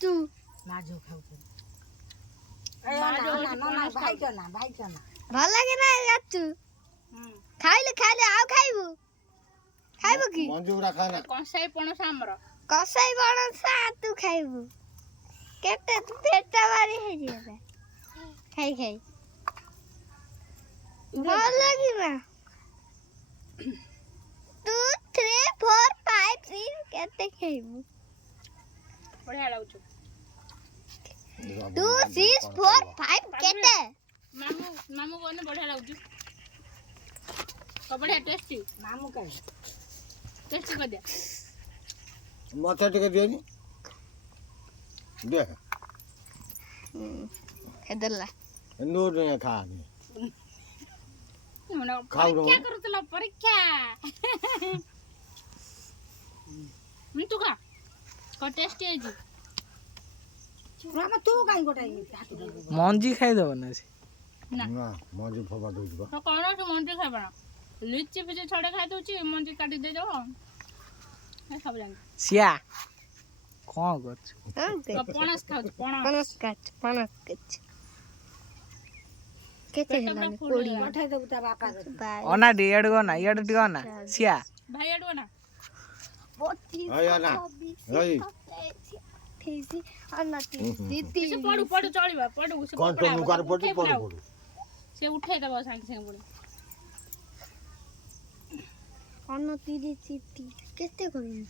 तू माजो खाऊ ना भाई क्यों ना ভাল লাগে না তু খাইলে আও খাইবো কি মঞ্জুরা খা না কষাই পণস ଆମର কসাই বড় সা তু খাইবো কেতে তু পেটটা বাড়ি হয়ে যাবে খাই ভাল লাগে না 2 3 4 5 6 কেতে খাইবো ବଢିଆ ଲାଗୁଛି 2 6 4 5 କେତେ ମାମୁ କହନି ବଢିଆ ଲାଗୁଛି ବଢିଆ ଟେଷ୍ଟି मामू कहे ଟେଷ୍ଟି କରିଦିଆ ମତେ ଟିକେ ଦିଅନି ଦେଖ ହେଦଲା ନୋଟ ଖାନି ପରୀକ୍ଷା କରୁଥିଲ ପରୀକ୍ଷା ତୁ ଖା ଟେଷ୍ଟି ହେଇଛି मामा तू काई गोटाई हाथ दे ମଞ୍ଜି ଖାଇଦବ ନା ସେ ନା ମଞ୍ଜି ଫୋପା ଦଉଛି ବା ତ କଣ ତୁ ମଞ୍ଜି ଖାଇବ ନା ଲିଚି ଫିଚି ଛଡେ ଖାଇ ଦଉଛି ମଞ୍ଜି କାଟି ଦେଇଦବ ସବୁ ଜାଣି ସିଆ କଣ କରୁଛୁ ପଣସ ଖାଉଛି ପଣସ ପଣସ କାଟ କେତେ ହେଲାନି କୋଡି पठाई देबू ता बापा के ଅନାଟି ଇଆଡେ ଗନା ଇଆଡେ ଟିକେ ଅନା ସିଆ ଭାଇ ଆଡୁ ନା ଆୟା ନା ଏଇ ଠିସି ଅନାତି ସେ ପଡୁ ଚଳିବ ପଡୁ ସେ କଣ ତ ମୁକାର ପଡୁ ସେ ଉଠେଇ ଦବ ସାଙ୍ଗେ ସାଙ୍ଗେ ପୁଣି ଅନାତି ସିଟି କେତେ କରିନି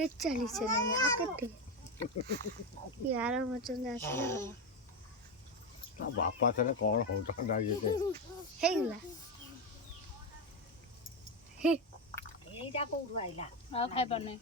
41 ହେଲାନି ଆଉ କେତେ यार ମଚନ୍ଦ ଆସିଲା ବାପା ଥରେ କଣ ହଉଛନ୍ତି ହେଇଗଲା एटा कोठु आइला ଆଉ ଖାଇପାରୁନି